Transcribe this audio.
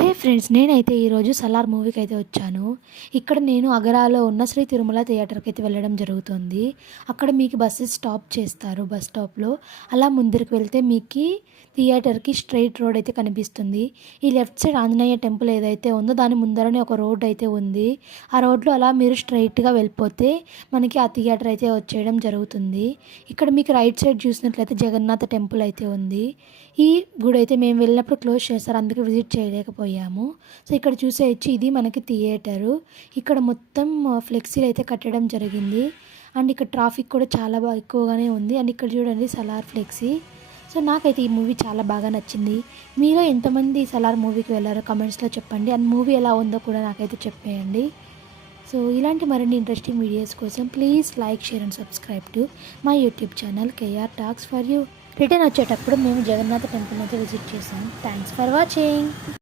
హే friends, నేనైతే ఈరోజు 'సలార్' మూవీకైతే వచ్చాను. ఇక్కడ నేను అగరాలో ఉన్న శ్రీ తిరుమల థియేటర్‌కైతే వెళ్ళడం జరుగుతుంది. అక్కడ మీకు బస్సెస్ స్టాప్ చేస్తారు బస్ స్టాప్‌లో. అలా ముందరికి వెళ్తే మీకి థియేటర్‌కి స్ట్రెయిట్ రోడ్ అయితే కనిపిస్తుంది. ఈ లెఫ్ట్ సైడ్ ఆంజనేయ టెంపుల్ ఏదైతే ఉందో దాని ముందరనే ఒక రోడ్ అయితే ఉంది. ఆ రోడ్‌లో అలా మీరు స్ట్రెయిట్‌గా వెళ్ళిపోతే మనకి ఆ థియేటర్ అయితే వచ్చేయడం జరుగుతుంది. ఇక్కడ మీకు రైట్ సైడ్ చూసినట్లయితే జగన్నాథ టెంపుల్ అయితే ఉంది. ఈ గుడి అయితే మేము వెళ్ళినప్పుడు క్లోజ్ చేశారు, అందుకే విజిట్ చేయలేకపోయాము. సో ఇక్కడ చూసేయచ్చు, ఇది మనకి థియేటరు. ఇక్కడ మొత్తం ఫ్లెక్సీలు అయితే కట్టడం జరిగింది. అండ్ ఇక్కడ ట్రాఫిక్ కూడా చాలా ఎక్కువగానే ఉంది. అండ్ ఇక్కడ చూడండి, సలార్ ఫ్లెక్సీ. సో నాకైతే ఈ మూవీ చాలా బాగా నచ్చింది. మీలో ఎంతమంది సలార్ మూవీకి వెళ్ళారో కమెంట్స్లో చెప్పండి. అండ్ మూవీ ఎలా ఉందో కూడా నాకైతే చెప్పేయండి. సో ఇలాంటి మరిన్ని ఇంట్రెస్టింగ్ వీడియోస్ కోసం please like, share and subscribe to my YouTube channel KR talks for you. Return వచ్చేటప్పుడు మేము జగన్నాథ టెంపుల్ అయితే విజిట్ చేసాం. Thanks for watching.